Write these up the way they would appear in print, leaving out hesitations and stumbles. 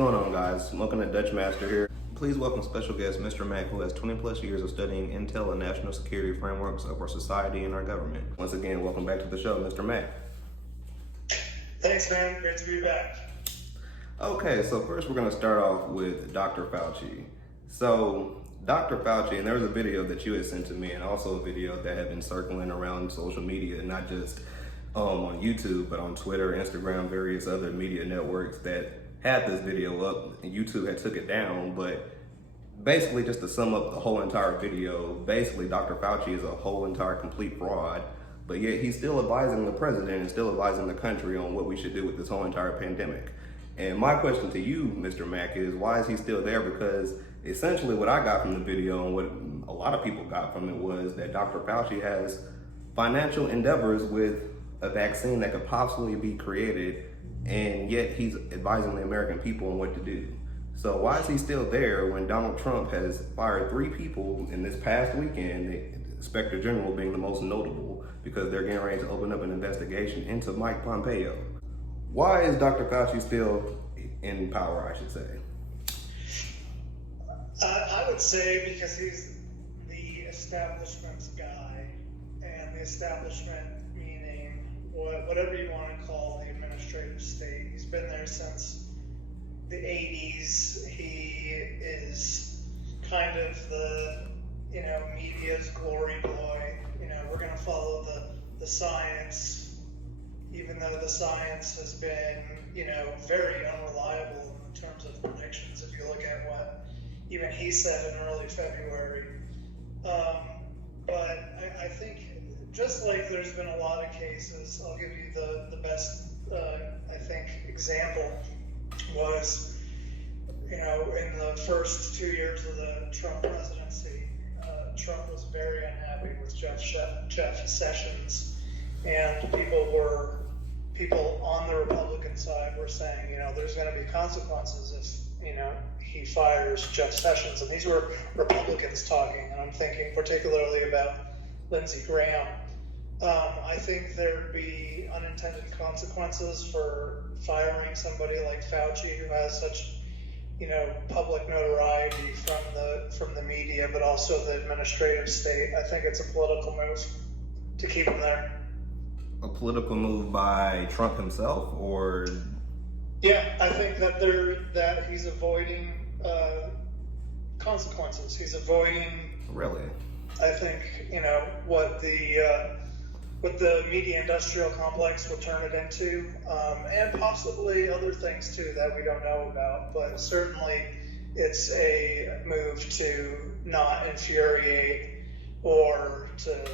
going on, guys? Smoking a Dutch Master here. Please welcome special guest Mr. Mack, who has 20 plus years of studying intel and national security frameworks of our society and our government. Once again, welcome back to the show, Mr. Mack. Thanks, man. Great to be back. Okay, so first we're going to start off with Dr. Fauci. So, Dr. Fauci, and there was a video that you had sent to me, and also a video that had been circling around social media, not just on YouTube, but on Twitter, Instagram, various other media networks that had this video up, and YouTube had took it down. But basically, just to sum up the whole entire video, basically Dr. Fauci is a whole entire complete fraud, but yet he's still advising the president and still advising the country on what we should do with this whole entire pandemic. And my question to you, Mr. Mack, is why is he still there? Because essentially what I got from the video and what a lot of people got from it was that Dr. Fauci has financial endeavors with a vaccine that could possibly be created, and yet he's advising the American people on what to do. So why is he still there when Donald Trump has fired 3 people in this past weekend, the Inspector General being the most notable, because they're getting ready to open up an investigation into Mike Pompeo? Why is Dr. Fauci still in power, I should say? I would say because he's the establishment's guy, and the establishment meaning whatever you want to call the administrative state. He's been there since the 80s. He is kind of the, media's glory boy. We're going to follow the science, even though the science has been, very unreliable in terms of predictions. If you look at what even he said in early February. But I think just like there's been a lot of cases, I'll give you the best, I think, example was, in the first 2 years of the Trump presidency, Trump was very unhappy with Jeff Sessions, and people on the Republican side were saying, there's going to be consequences if, he fires Jeff Sessions. And these were Republicans talking, and I'm thinking particularly about Lindsey Graham. I think there'd be unintended consequences for firing somebody like Fauci, who has such, public notoriety from the media, but also the administrative state. I think it's a political move to keep him there. A political move by Trump himself, or? Yeah, I think that he's avoiding consequences. He's avoiding. Really? I think what the media industrial complex will turn it into, and possibly other things too that we don't know about. But certainly, it's a move to not infuriate or to,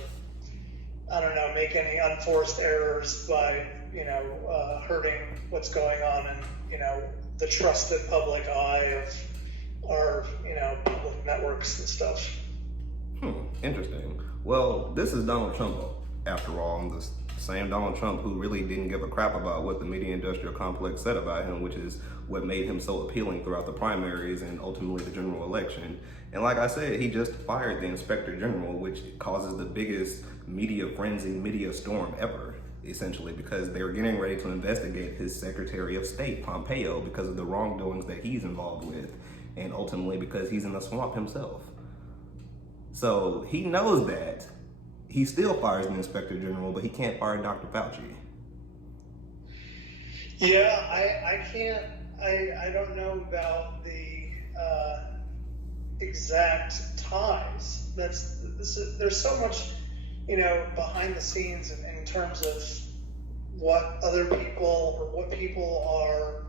make any unforced errors by, hurting what's going on in, the trusted public eye of our, public networks and stuff. Interesting. Well, this is Donald Trump, after all, and the same Donald Trump who really didn't give a crap about what the media industrial complex said about him, which is what made him so appealing throughout the primaries and ultimately the general election. And like I said, he just fired the Inspector General, which causes the biggest media frenzy, media storm ever, essentially, because they were getting ready to investigate his Secretary of State, Pompeo, because of the wrongdoings that he's involved with, and ultimately because he's in the swamp himself. So he knows that. He still fires the Inspector General, but he can't fire Dr. Fauci. Yeah, I can't, I don't know about the exact ties. There's so much, behind the scenes in terms of what other people or what people are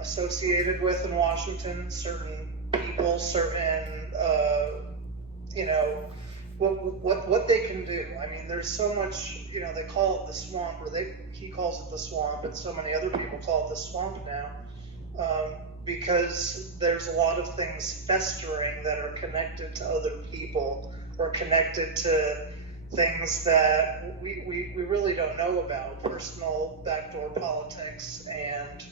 associated with in Washington, certain people, certain, what they can do. I mean, there's so much, they call it the swamp, or he calls it the swamp, and so many other people call it the swamp now, because there's a lot of things festering that are connected to other people or connected to things that we really don't know about, personal backdoor politics and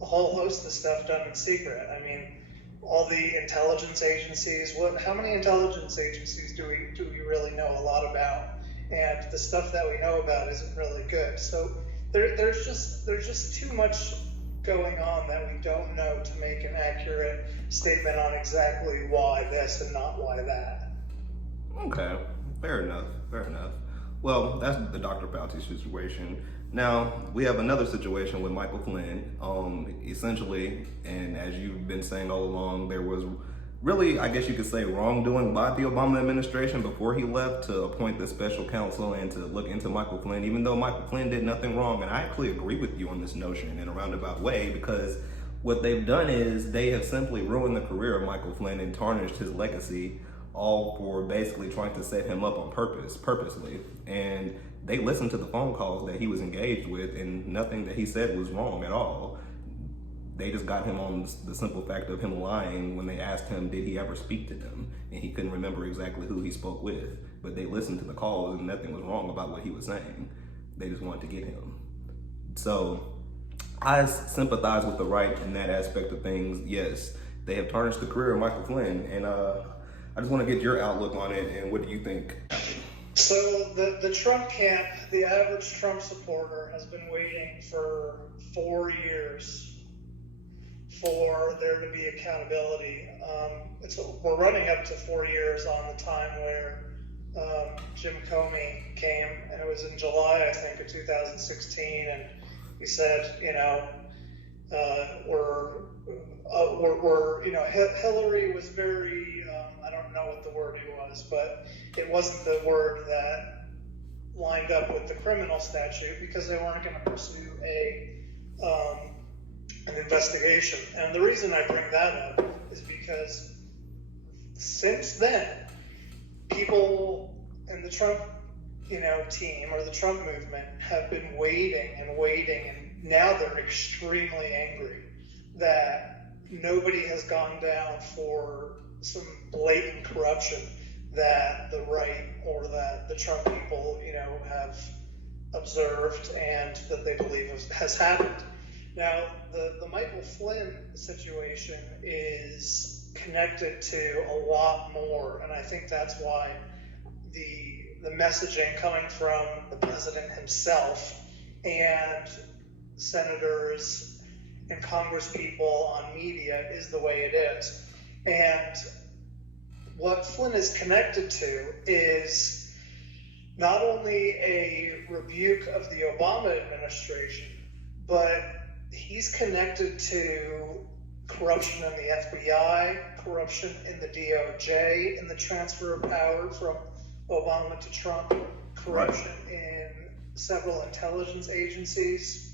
a whole host of stuff done in secret. I mean, all the intelligence agencies. How many intelligence agencies do we really know a lot about? And the stuff that we know about isn't really good. So there's just too much going on that we don't know to make an accurate statement on exactly why this and not why that. Okay, fair enough. Well, that's the Dr. Fauci situation. Now, we have another situation with Michael Flynn. Essentially, and as you've been saying all along, there was really, I guess you could say, wrongdoing by the Obama administration before he left to appoint the special counsel and to look into Michael Flynn, even though Michael Flynn did nothing wrong. And I actually agree with you on this notion in a roundabout way, because what they've done is they have simply ruined the career of Michael Flynn and tarnished his legacy, all for basically trying to set him up on purposely. And they listened to the phone calls that he was engaged with, and nothing that he said was wrong at all. They just got him on the simple fact of him lying when they asked him, did he ever speak to them? And he couldn't remember exactly who he spoke with. But they listened to the calls and nothing was wrong about what he was saying. They just wanted to get him. So I sympathize with the right in that aspect of things. Yes, they have tarnished the career of Michael Flynn. And I just want to get your outlook on it, and what do you think? So the Trump camp, the average Trump supporter, has been waiting for 4 years for there to be accountability. We're running up to 4 years on the time where Jim Comey came, and it was in July, I think, of 2016, and he said, Hillary was very, I don't know what the word he was, but it wasn't the word that lined up with the criminal statute because they weren't going to pursue an investigation. And the reason I bring that up is because since then, people in the Trump, team or the Trump movement have been waiting, and now they're extremely angry that nobody has gone down for some blatant corruption that the right or that the Trump people, have observed and that they believe has happened. Now, the Michael Flynn situation is connected to a lot more, and I think that's why the messaging coming from the president himself and senators and congresspeople on media is the way it is. And what Flynn is connected to is not only a rebuke of the Obama administration, but he's connected to corruption in the FBI, corruption in the DOJ, in the transfer of power from Obama to Trump, corruption in several intelligence agencies,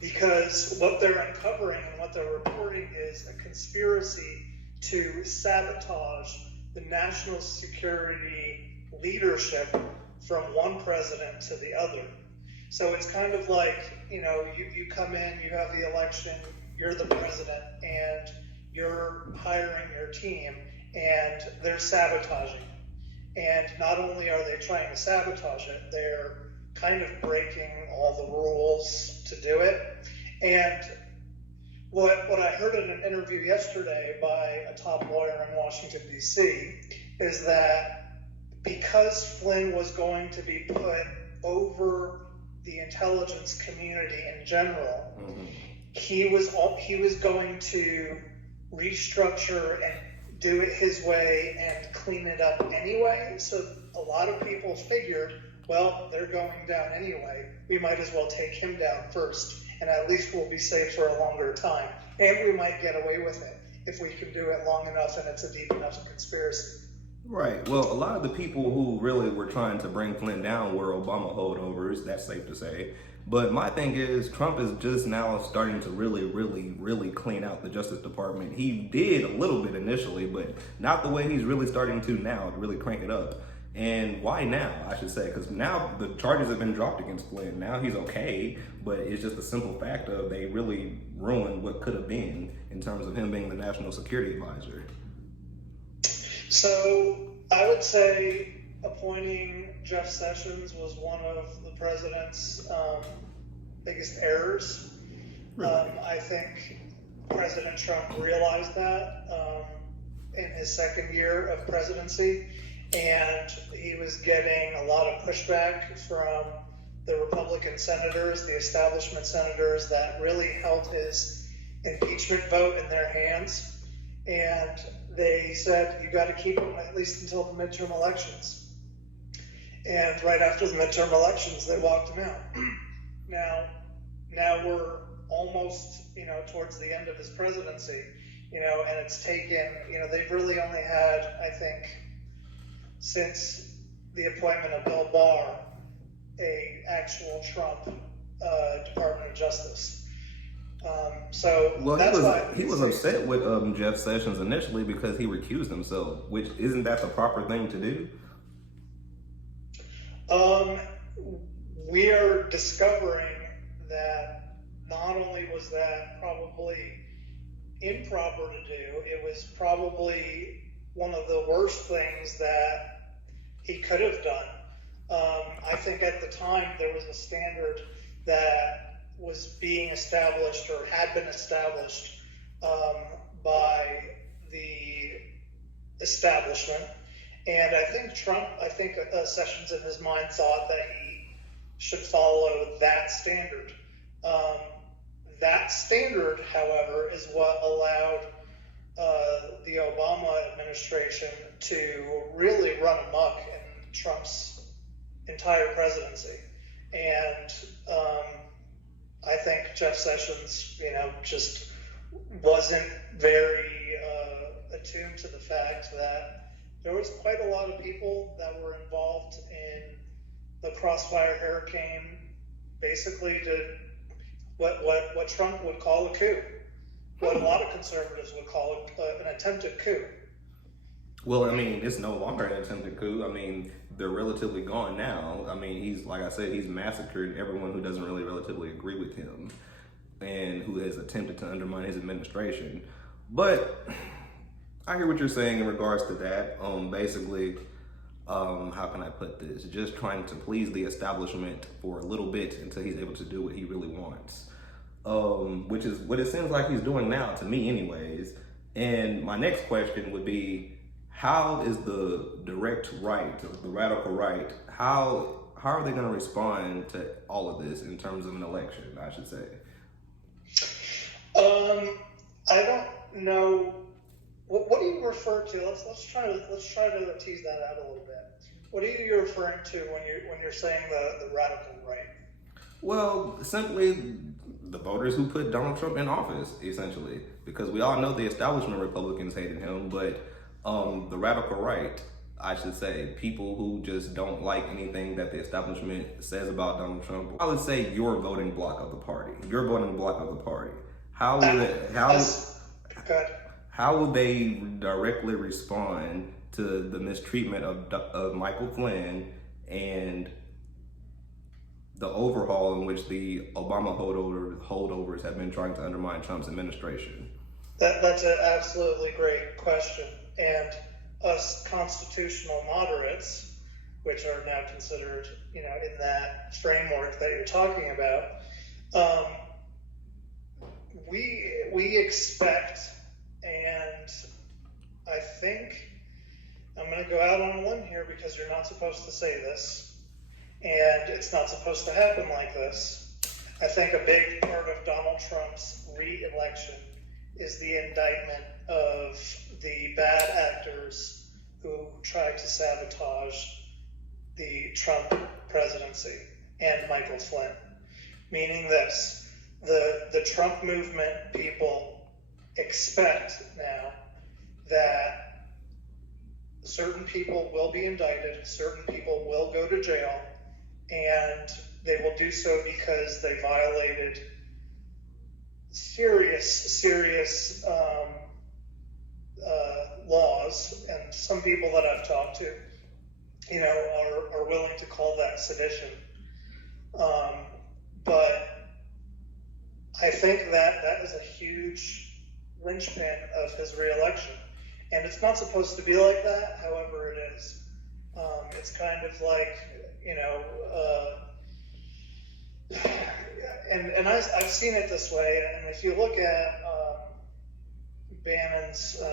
because what they're uncovering and what they're reporting is a conspiracy to sabotage the national security leadership from one president to the other. So it's kind of like, you come in, you have the election, you're the president, and you're hiring your team, and they're sabotaging. And not only are they trying to sabotage it, they're kind of breaking all the rules to do it. And what I heard in an interview yesterday by a top lawyer in Washington, D.C., is that because Flynn was going to be put over the intelligence community in general, he was going to restructure and do it his way and clean it up anyway. So a lot of people figured, well, they're going down anyway. We might as well take him down first, and at least we'll be safe for a longer time. And we might get away with it if we can do it long enough and it's a deep enough conspiracy. Right. Well, a lot of the people who really were trying to bring Flynn down were Obama holdovers. That's safe to say. But my thing is, Trump is just now starting to really clean out the Justice Department. He did a little bit initially, but not the way he's really starting to now, to really crank it up. And why now, I should say, because now the charges have been dropped against Flynn. Now he's okay, but it's just a simple fact of they really ruined what could have been in terms of him being the national security advisor. So I would say appointing Jeff Sessions was one of the president's biggest errors. Really? I think President Trump realized that in his second year of presidency, and he was getting a lot of pushback from the Republican senators, the establishment senators that really held his impeachment vote in their hands. And they said, you got to keep him at least until the midterm elections. And right after the midterm elections, they walked him out. Now we're almost, towards the end of his presidency, and it's taken, they've really only had, I think, since the appointment of Bill Barr, a actual Trump Department of Justice. He was upset with Jeff Sessions initially because he recused himself, which isn't that the proper thing to do? We are discovering that not only was that probably improper to do, it was probably one of the worst things that he could have done. I think at the time there was a standard that was being established or had been established by the establishment. And I think Sessions in his mind thought that he should follow that standard. That standard, however, is what allowed the Obama administration to really run amok in Trump's entire presidency. And I think Jeff Sessions, just wasn't very attuned to the fact that there was quite a lot of people that were involved in the Crossfire Hurricane, basically to what Trump would call a coup, what a lot of conservatives would call an attempted coup. Well, it's no longer an attempted coup. They're relatively gone now. He's, like I said, he's massacred everyone who doesn't really relatively agree with him and who has attempted to undermine his administration. But I hear what you're saying in regards to that. Basically, how can I put this? Just trying to please the establishment for a little bit until he's able to do what he really wants. Which is what it seems like he's doing now, to me anyways. And my next question would be, how is the direct right, the radical right, how are they going to respond to all of this in terms of an election, I should say? I don't know. What do you refer to? Let's try to tease that out a little bit. What are you referring to when you're saying the radical right? Well, simply the voters who put Donald Trump in office, essentially, because we all know the establishment Republicans hated him, but the radical right, I should say, people who just don't like anything that the establishment says about Donald Trump, I would say your voting bloc of the party. How will they directly respond to the mistreatment of Michael Flynn and the overhaul in which the Obama holdovers have been trying to undermine Trump's administration? That's an absolutely great question. And us constitutional moderates, which are now considered, in that framework that you're talking about, we expect, and I think I'm going to go out on a limb here because you're not supposed to say this, and it's not supposed to happen like this. I think a big part of Donald Trump's re-election is the indictment of the bad actors who tried to sabotage the Trump presidency and Michael Flynn. Meaning this, the Trump movement people expect now that certain people will be indicted, certain people will go to jail, and they will do so because they violated serious laws. And some people that I've talked to, are willing to call that sedition. But I think that is a huge linchpin of his reelection. And it's not supposed to be like that, however it is. It's kind of like, and I've seen it this way. And if you look at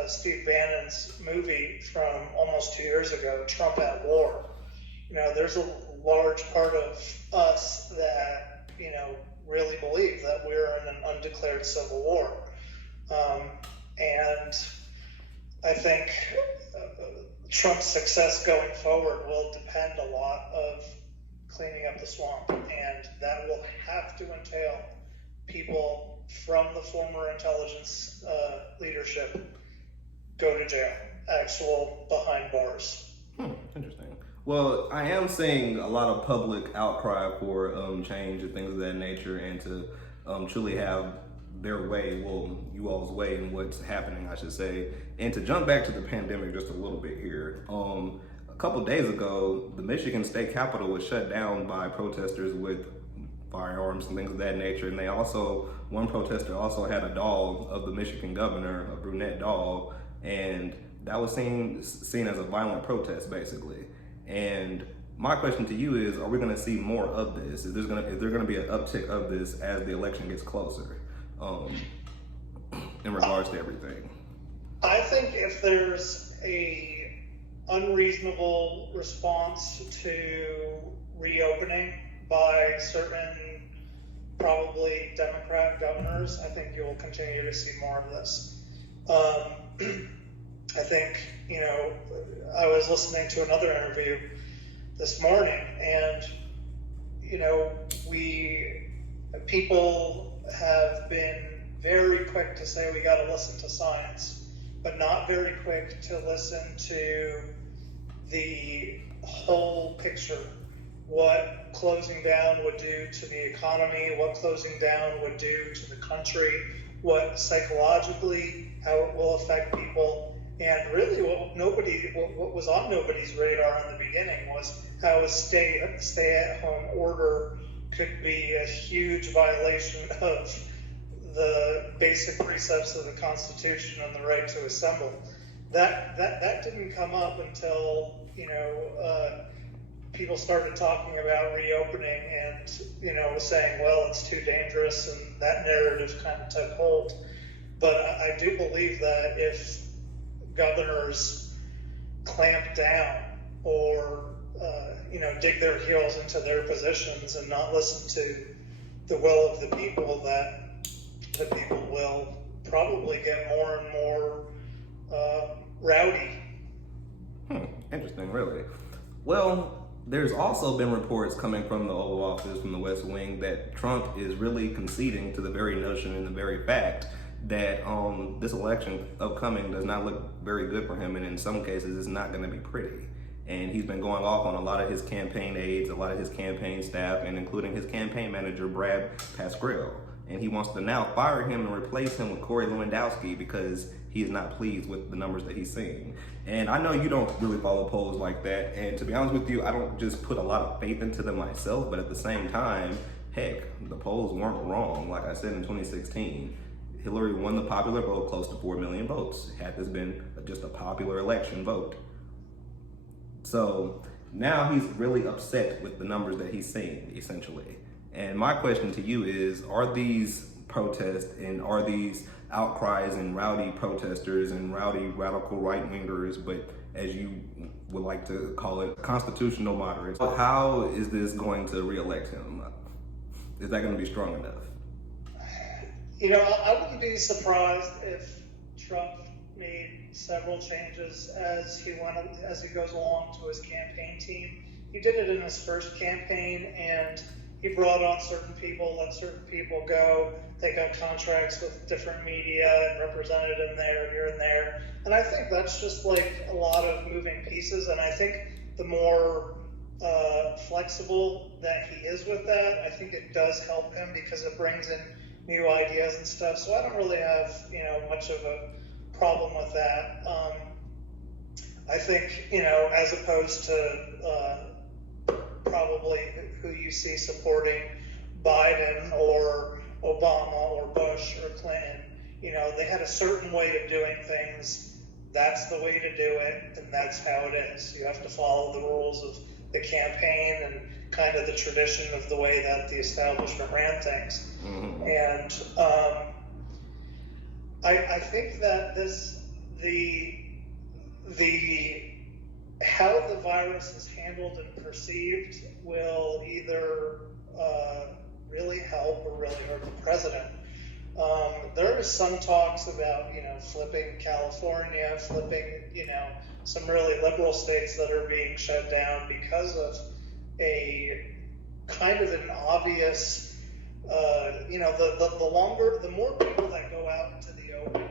Steve Bannon's movie from almost 2 years ago, Trump at War, there's a large part of us that, really believe that we're in an undeclared civil war. And I think Trump's success going forward will depend a lot of cleaning up the swamp, and that will have to entail people from the former intelligence leadership go to jail, actual behind bars. Interesting. Well, I am seeing a lot of public outcry for change and things of that nature, and to truly have their way, well, you all's way in what's happening, I should say. And to jump back to the pandemic just a little bit here, a couple days ago, the Michigan State Capitol was shut down by protesters with firearms and things of that nature. And one protester also had a doll of the Michigan governor, a brunette doll, and that was seen as a violent protest, basically. And my question to you is, are we going to see more of this? Is there going to be an uptick of this as the election gets closer, in regards to everything? I think if there's a unreasonable response to reopening by certain probably Democrat governors, I think you'll continue to see more of this. I think, I was listening to another interview this morning, and, people have been very quick to say we got to listen to science, but not very quick to listen to the whole picture. What closing down would do to the economy, what closing down would do to the country, what psychologically, how it will affect people. And really what was on nobody's radar in the beginning was how a stay-at-home order could be a huge violation of the basic precepts of the Constitution and the right to assemble. That didn't come up until, people started talking about reopening and, saying, well, it's too dangerous, and that narrative kind of took hold. But I do believe that if governors clamp down or, dig their heels into their positions and not listen to the will of the people, that the people will probably get more and more rowdy. Interesting, really. Well, there's also been reports coming from the Oval Office, from the West Wing, that Trump is really conceding to the very notion and the very fact that this election upcoming does not look very good for him, and in some cases it's not going to be pretty. And he's been going off on a lot of his campaign aides, a lot of his campaign staff, and including his campaign manager, Brad Pascrell. And he wants to now fire him and replace him with Corey Lewandowski because he is not pleased with the numbers that he's seeing. And I know you don't really follow polls like that, and to be honest with you, I don't just put a lot of faith into them myself, but at the same time, heck, the polls weren't wrong. Like I said, in 2016, Hillary won the popular vote close to 4 million votes, had this been just a popular election vote. So now he's really upset with the numbers that he's seeing, essentially. And my question to you is, are these protests and are these outcries and rowdy protesters and rowdy radical right-wingers, but as you would like to call it, constitutional moderates, how is this going to reelect him? Is that going to be strong enough? I wouldn't be surprised if Trump made several changes as he goes along to his campaign team. He did it in his first campaign, and he brought on certain people, let certain people go. They got contracts with different media and represented him there, here and there. And I think that's just like a lot of moving pieces. And I think the more flexible that he is with that, I think it does help him because it brings in new ideas and stuff. So I don't really have, much of a problem with that. I think, as opposed to probably who you see supporting Biden or Obama or Bush or Clinton, they had a certain way of doing things. That's the way to do it, and that's how it is. You have to follow the rules of the campaign and kind of the tradition of the way that the establishment ran things. Mm-hmm. And I think that the how the virus is handled and perceived will either really help or really hurt the president. There are some talks about, flipping California, flipping, some really liberal states that are being shut down because of a kind of an obvious, the more people that go out into the open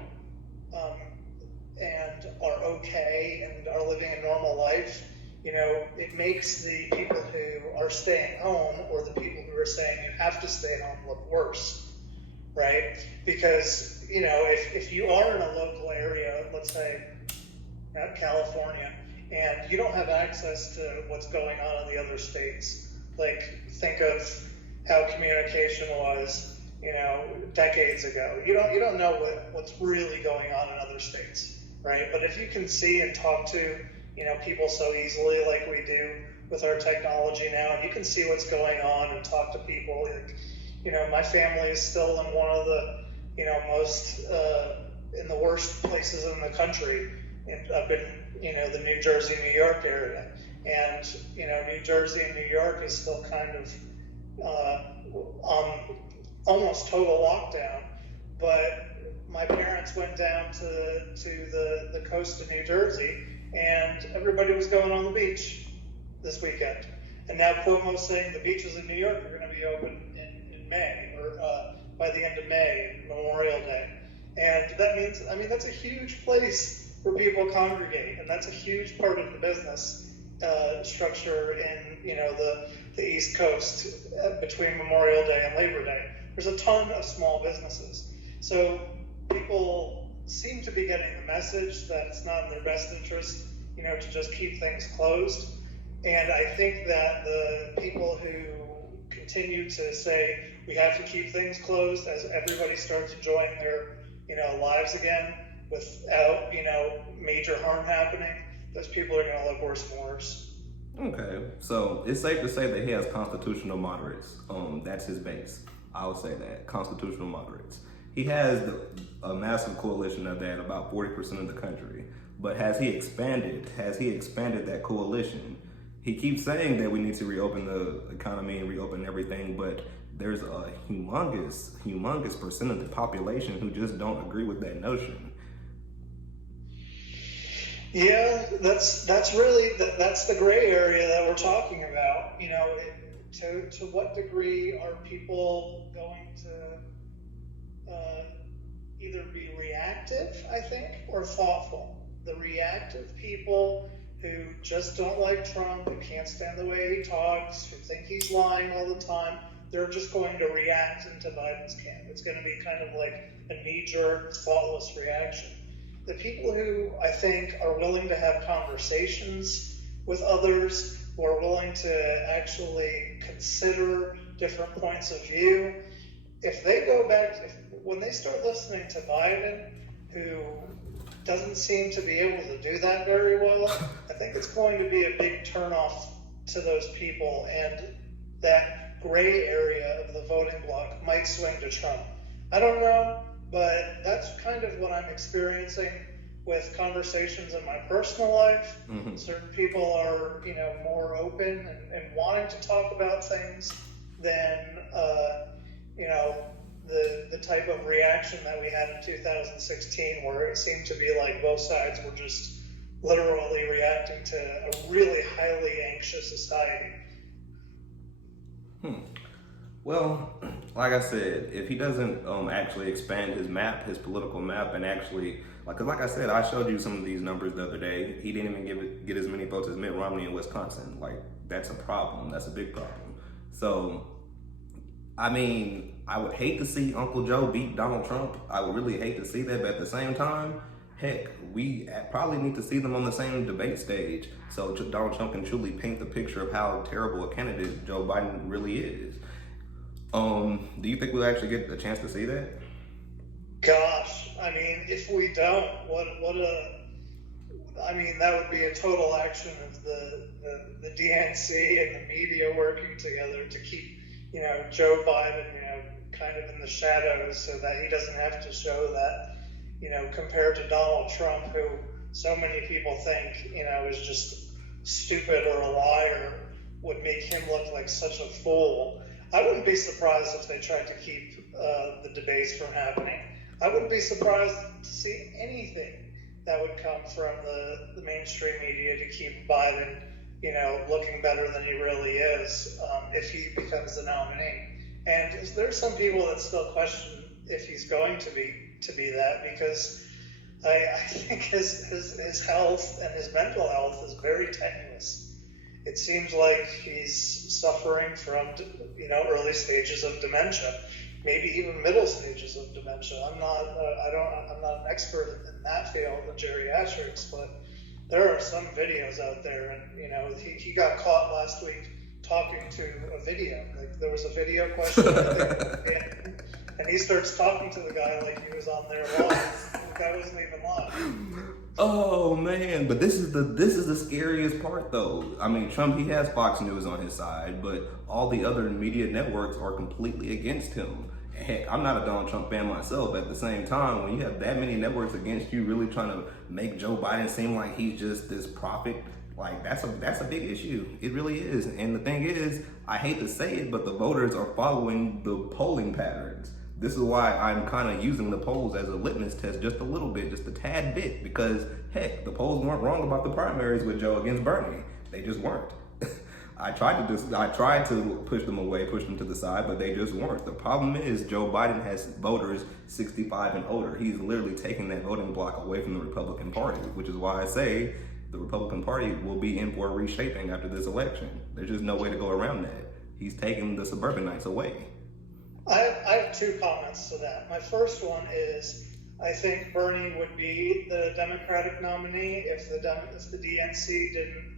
and are okay and are living a normal life, it makes the people who are staying home or the people who are saying you have to stay home look worse, right? Because, if you are in a local area, let's say California, and you don't have access to what's going on in the other states, like think of how communication was, decades ago. You don't know what's really going on in other states, right? But if you can see and talk to, people so easily like we do with our technology now, and you can see what's going on and talk to people. Like, my family is still in one of the, most in the worst places in the country, up in, the New Jersey, New York area, and New Jersey and New York is still kind of on almost total lockdown. But my parents went down to the coast of New Jersey, and everybody was going on the beach this weekend. And now Cuomo's saying the beaches in New York are going to be open in May, or by the end of May, Memorial Day. And that means, that's a huge place where people congregate, and that's a huge part of the business structure in, the East Coast between Memorial Day and Labor Day. There's a ton of small businesses. So people seem to be getting the message that it's not in their best interest, to just keep things closed. And I think that the people who continue to say we have to keep things closed as everybody starts enjoying their, lives again without, major harm happening, those people are going to look worse and worse. Okay, so it's safe to say that he has constitutional moderates. That's his base. I'll say that, constitutional moderates. He has a massive coalition of that, about 40% of the country. But has he expanded that coalition? He keeps saying that we need to reopen the economy and reopen everything, but there's a humongous percent of the population who just don't agree with that notion. Yeah, that's the gray area that we're talking about. To what degree are people going to either be reactive, I think, or thoughtful? The reactive people who just don't like Trump, who can't stand the way he talks, who think he's lying all the time, they're just going to react into Biden's camp. It's going to be kind of like a knee-jerk, thoughtless reaction. The people who I think are willing to have conversations with others, who are willing to actually consider different points of view, if they go back, when they start listening to Biden, who doesn't seem to be able to do that very well, I think it's going to be a big turnoff to those people, and that gray area of the voting bloc might swing to Trump. I don't know, but that's kind of what I'm experiencing with conversations in my personal life. Mm-hmm. Certain people are, more open and wanting to talk about things than, the type of reaction that we had in 2016, where it seemed to be like both sides were just literally reacting to a really highly anxious society. Well, like I said, if he doesn't actually expand his political map, and actually, like I said, I showed you some of these numbers the other day. He didn't even get as many votes as Mitt Romney in Wisconsin. Like, that's a problem. That's a big problem. So, I would hate to see Uncle Joe beat Donald Trump. I would really hate to see that, but at the same time, heck, we probably need to see them on the same debate stage so Donald Trump can truly paint the picture of how terrible a candidate Joe Biden really is. Do you think we'll actually get the chance to see that? Gosh, if we don't, that would be a total action of the DNC and the media working together to keep, Joe Biden, kind of in the shadows so that he doesn't have to show that, compared to Donald Trump, who so many people think, is just stupid or a liar would make him look like such a fool. I wouldn't be surprised if they tried to keep the debates from happening. I wouldn't be surprised to see anything that would come from the mainstream media to keep Biden, looking better than he really is if he becomes the nominee. And there's some people that still question if he's going to be that, because I think his health and his mental health is very tenuous. It seems like he's suffering from early stages of dementia, maybe even middle stages of dementia. I'm not an expert in that field of geriatrics, but there are some videos out there, and he got caught last week talking to a video. Like, there was a video question, and he starts talking to the guy like he was on there live. The guy wasn't even live. Oh man, but this is the scariest part though. I mean, Trump, he has Fox News on his side, but all the other media networks are completely against him. Heck, I'm not a Donald Trump fan myself. At the same time, when you have that many networks against you, really trying to make Joe Biden seem like he's just this prophet, like that's a big issue. It really is. And the thing is, I hate to say it, but the voters are following the polling patterns. This is why I'm kind of using the polls as a litmus test just a little bit, just a tad bit, because heck, the polls weren't wrong about the primaries with Joe against Bernie. They just weren't. I tried to push them away, push them to the side, but they just weren't. The problem is Joe Biden has voters 65 and older. He's literally taking that voting block away from the Republican Party, which is why I say the Republican Party will be in for a reshaping after this election. There's just no way to go around that. He's taking the suburbanites away. I have two comments to that. My first one is, I think Bernie would be the Democratic nominee if the DNC didn't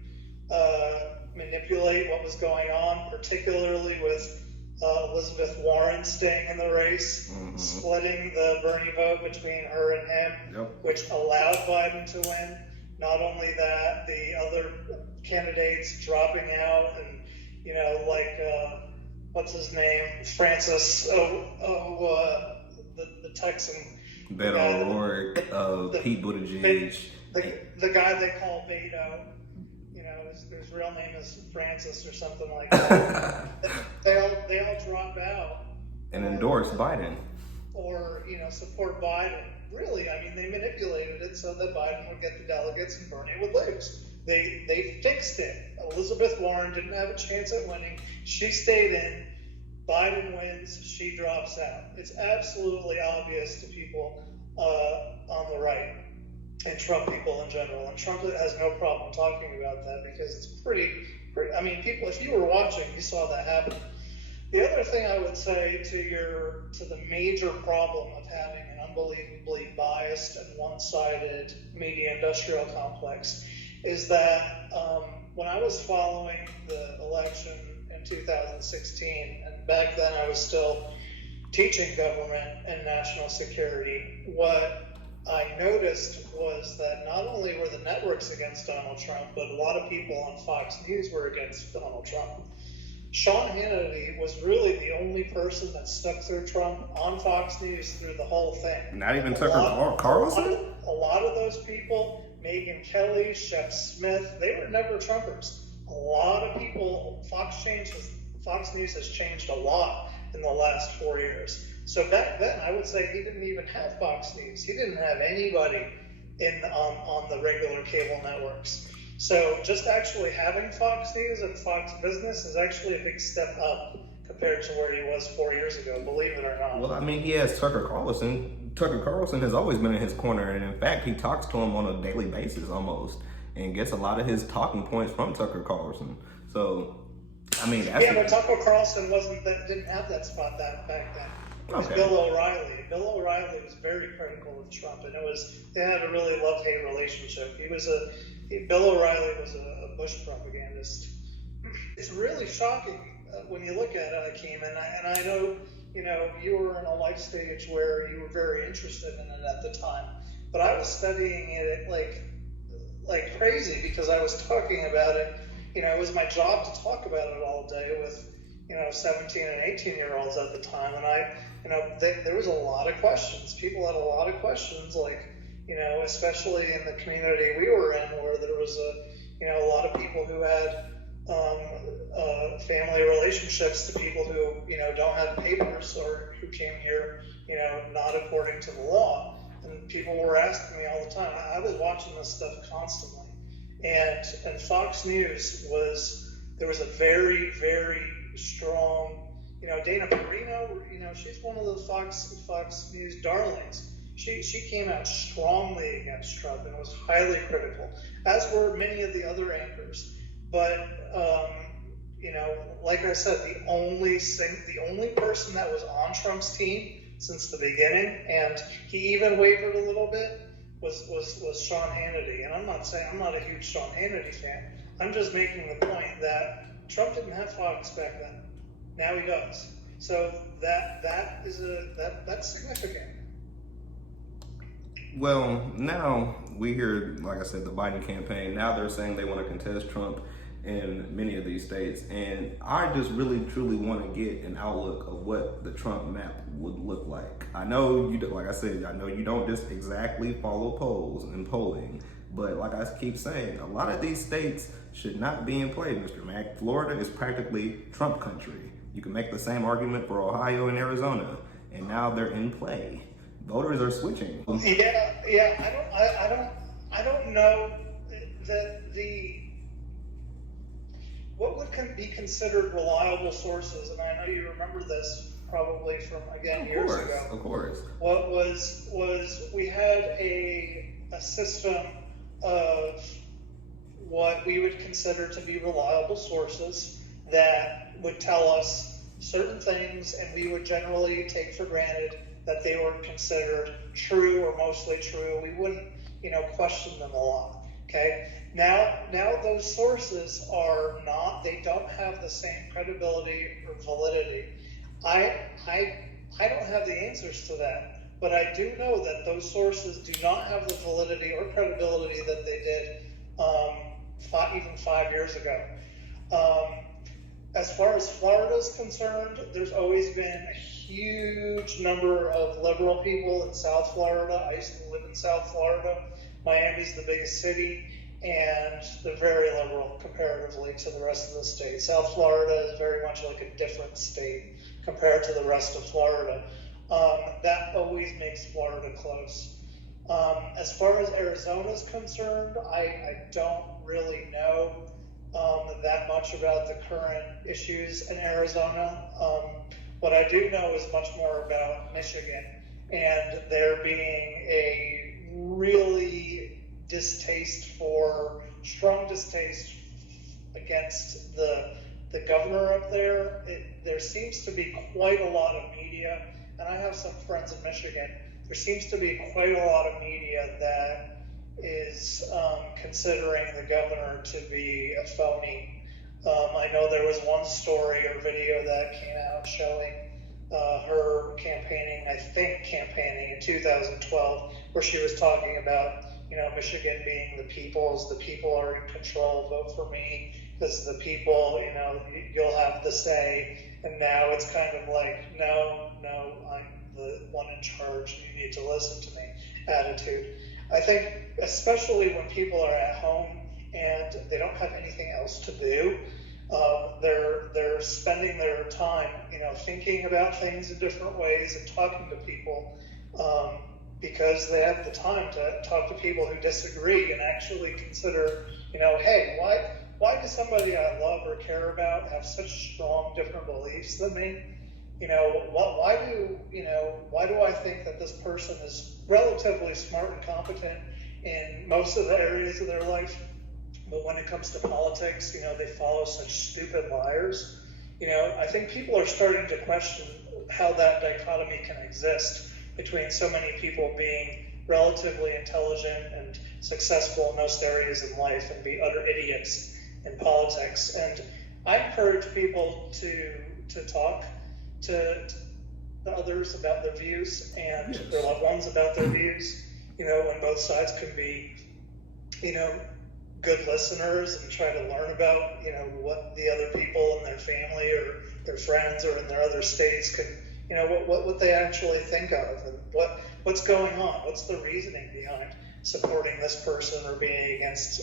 manipulate what was going on, particularly with Elizabeth Warren staying in the race, splitting the Bernie vote between her and him, which allowed Biden to win. Not only that, the other candidates dropping out, and what's his name, Francis, the Texan. Beto O'Rourke, Pete Buttigieg. The guy they call Beto, his real name is Francis or something like that. they all drop out. And endorse Biden. Or, support Biden. Really, I mean, they manipulated it so that Biden would get the delegates and Bernie would lose. They fixed it. Elizabeth Warren didn't have a chance at winning. She stayed in. Biden wins. She drops out. It's absolutely obvious to people on the right and Trump people in general. And Trump has no problem talking about that because it's pretty. I mean, people, if you were watching, you saw that happen. The other thing I would say to the major problem of having an unbelievably biased and one-sided media industrial complex is that when I was following the election in 2016, and back then I was still teaching government and national security, what I noticed was that not only were the networks against Donald Trump, but a lot of people on Fox News were against Donald Trump. Sean Hannity was really the only person that stuck through Trump on Fox News through the whole thing. Not even Tucker Carlson? A lot of those people, Megyn Kelly, Shep Smith, they were never Trumpers. A lot of people, Fox News has changed a lot in the last 4 years. So back then, I would say he didn't even have Fox News. He didn't have anybody on the regular cable networks. So just actually having Fox News and Fox Business is actually a big step up compared to where he was 4 years ago, believe it or not. Well, I mean, he has Tucker Carlson. Tucker Carlson has always been in his corner, and in fact, he talks to him on a daily basis almost, and gets a lot of his talking points from Tucker Carlson. So, I mean, that's but Tucker Carlson didn't have that spot back then. It was Bill O'Reilly. Bill O'Reilly was very critical of Trump, and they had a really love-hate relationship. Bill O'Reilly was a Bush propagandist. It's really shocking when you look at it, Akeem, and I know, you were in a life stage where you were very interested in it at the time, but I was studying it like crazy because I was talking about it. It was my job to talk about it all day with 17 and 18-year-olds at the time, and there was a lot of questions. People had a lot of questions, like, especially in the community we were in, where there was a lot of people who had family relationships to people who, don't have papers or who came here, not according to the law. And people were asking me all the time. I was watching this stuff constantly. And Fox News there was a very, very strong, Dana Perino, she's one of the Fox News darlings. She came out strongly against Trump and was highly critical, as were many of the other anchors. But like I said, the only person that was on Trump's team since the beginning, and he even wavered a little bit, was Sean Hannity. And I'm not saying I'm not a huge Sean Hannity fan. I'm just making the point that Trump didn't have Fox back then. Now he does. So that's significant. Well, now we hear, like I said, the Biden campaign. Now they're saying they want to contest Trump in many of these states. And I just really, truly want to get an outlook of what the Trump map would look like. I know you, like I said, I know you don't just exactly follow polls and polling, but like I keep saying, a lot of these states should not be in play, Mr. Mack. Florida is practically Trump country. You can make the same argument for Ohio and Arizona, and now they're in play. Voters are switching. I don't know that what would be considered reliable sources, and I know you remember this probably from, again, years ago. Of course. What was we had a system of what we would consider to be reliable sources that would tell us certain things, and we would generally take for granted that they were considered true or mostly true. We wouldn't, question them a lot. Okay. Now those sources are not. They don't have the same credibility or validity. I don't have the answers to that, but I do know that those sources do not have the validity or credibility that they did even 5 years ago. As far as Florida is concerned, there's always been a huge number of liberal people in South Florida. I used to live in South Florida. Miami's the biggest city, and they're very liberal comparatively to the rest of the state. South Florida is very much like a different state compared to the rest of Florida. That always makes Florida close. As far as Arizona is concerned, I don't really know that much about the current issues in Arizona. What I do know is much more about Michigan, and there being a really strong distaste against the governor up there. There seems to be quite a lot of media, and I have some friends in Michigan. There seems to be quite a lot of media that is considering the governor to be a phony. I know there was one story or video that came out showing her campaigning in 2012, where she was talking about, Michigan being the people's. The people are in control. Vote for me because the people, you'll have the say. And now it's kind of like, no, I'm the one in charge. You need to listen to me attitude. I think especially when people are at home and they don't have anything else to do, they're spending their time, thinking about things in different ways and talking to people because they have the time to talk to people who disagree and actually consider, hey, why does somebody I love or care about have such strong different beliefs than me? Why do I think that this person is relatively smart and competent in most of the areas of their life, but when it comes to politics, they follow such stupid liars? I think people are starting to question how that dichotomy can exist between so many people being relatively intelligent and successful in most areas in life and be utter idiots in politics. And I encourage people to talk to others about their views and their loved ones about their views, and both sides can be, good listeners and try to learn about, what the other people in their family or their friends or in their other states can, what they actually think of and what's going on, what's the reasoning behind supporting this person or being against,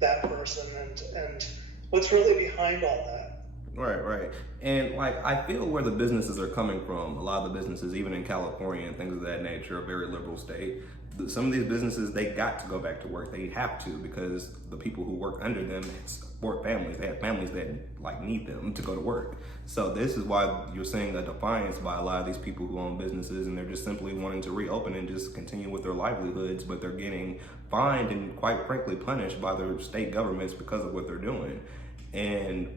that person and what's really behind all that. Right. And like, I feel where the businesses are coming from, a lot of the businesses, even in California and things of that nature, a very liberal state, some of these businesses, they got to go back to work. They have to, because the people who work under them support families. They have families that like need them to go to work. So this is why you're seeing a defiance by a lot of these people who own businesses, and they're just simply wanting to reopen and just continue with their livelihoods, but they're getting fined and quite frankly punished by their state governments because of what they're doing. And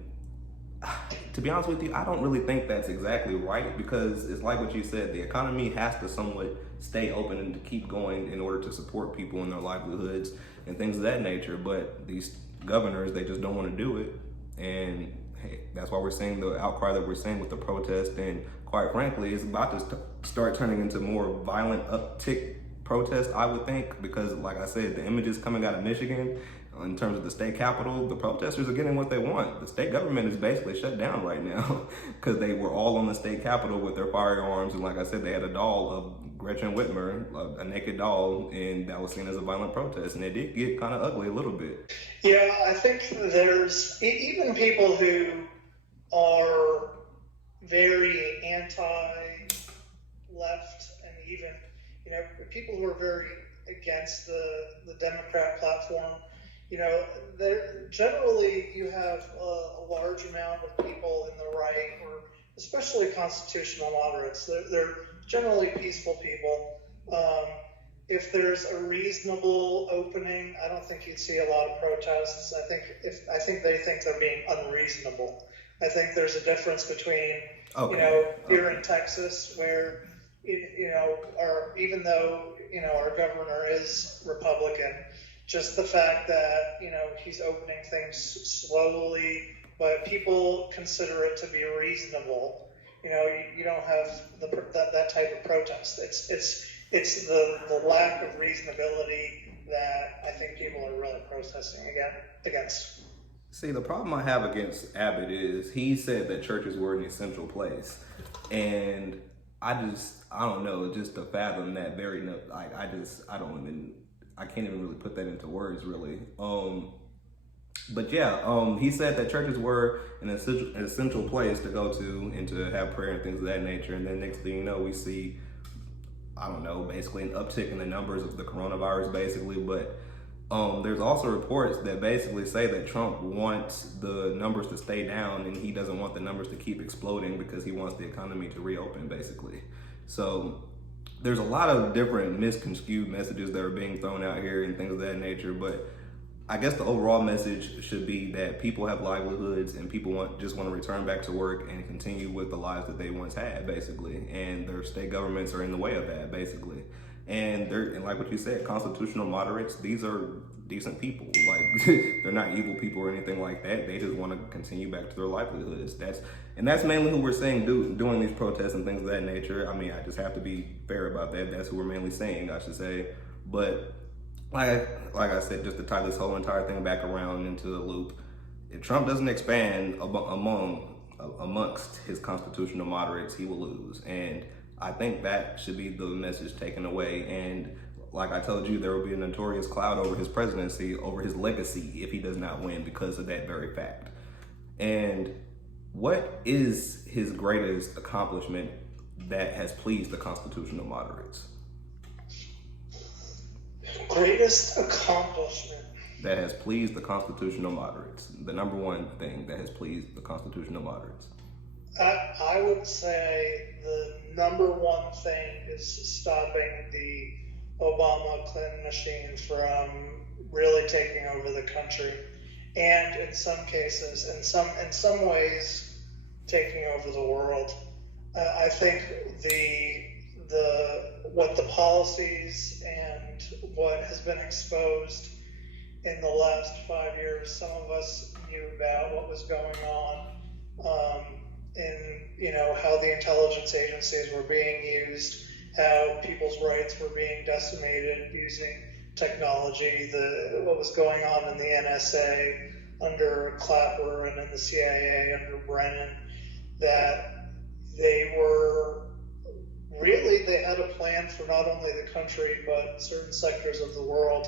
to be honest with you, I don't really think that's exactly right, because it's like what you said, the economy has to somewhat stay open and to keep going in order to support people in their livelihoods and things of that nature. But these governors, they just don't want to do it. And hey, that's why we're seeing the outcry that we're seeing with the protest. And quite frankly, it's about to start turning into more violent uptick protest, I would think, because like I said, the images coming out of Michigan in terms of the state capitol, the protesters are getting what they want. The state government is basically shut down right now because they were all on the state capitol with their firearms. And like I said, they had a doll of Gretchen Whitmer, a naked doll, and that was seen as a violent protest. And it did get kind of ugly a little bit. Yeah, I think there's even people who are very anti-left, and even, people who are very against the Democrat platform. There generally you have a large amount of people in the right, or especially constitutional moderates. They're generally peaceful people. If there's a reasonable opening, I don't think you'd see a lot of protests. I think they think they're being unreasonable. I think there's a difference between, here in Texas, where, even though, our governor is Republican, just the fact that, he's opening things slowly, but people consider it to be reasonable. You don't have that type of protest. It's the lack of reasonability that I think people are really protesting against. See, the problem I have against Abbott is he said that churches were an essential place. And I don't know, just to fathom that I can't even really put that into words, really. But yeah, he said that churches were an essential place to go to and to have prayer and things of that nature. And then next thing you know, we see, basically an uptick in the numbers of the coronavirus, basically. But there's also reports that basically say that Trump wants the numbers to stay down, and he doesn't want the numbers to keep exploding because he wants the economy to reopen, basically. So there's a lot of different misconstrued messages that are being thrown out here and things of that nature. But I guess the overall message should be that people have livelihoods, and people just want to return back to work and continue with the lives that they once had, basically. And their state governments are in the way of that, basically. And like what you said, constitutional moderates, these are decent people. Like, they're not evil people or anything like that. They just want to continue back to their livelihoods. That's mainly who we're seeing doing these protests and things of that nature. I mean, I just have to be fair about that. That's who we're mainly saying, I should say. But like I said, just to tie this whole entire thing back around into the loop, if Trump doesn't expand amongst his constitutional moderates, he will lose. And I think that should be the message taken away. And like I told you, there will be a notorious cloud over his presidency, over his legacy, if he does not win because of that very fact. And what is his greatest accomplishment that has pleased the constitutional moderates? Greatest accomplishment that has pleased the constitutional moderates. The number one thing that has pleased the constitutional moderates. I would say the number one thing is stopping the Obama-Clinton machine from really taking over the country, and in some cases, in some ways, taking over the world. I think what the policies and what has been exposed in the last 5 years, some of us knew about what was going on, in how the intelligence agencies were being used, how people's rights were being decimated using technology, what was going on in the NSA under Clapper and in the CIA under Brennan, that they had a plan for not only the country but certain sectors of the world,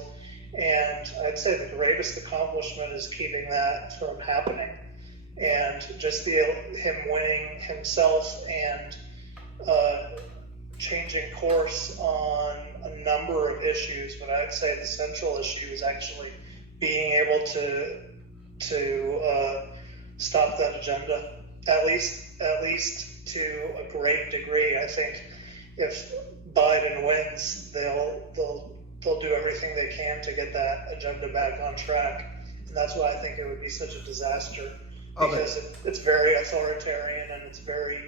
And I'd say the greatest accomplishment is keeping that from happening. And just him winning himself and changing course on a number of issues, but I'd say the central issue is actually being able to stop that agenda, at least to a great degree. I think if Biden wins, they'll do everything they can to get that agenda back on track, and that's why I think it would be such a disaster, because it's very authoritarian and it's very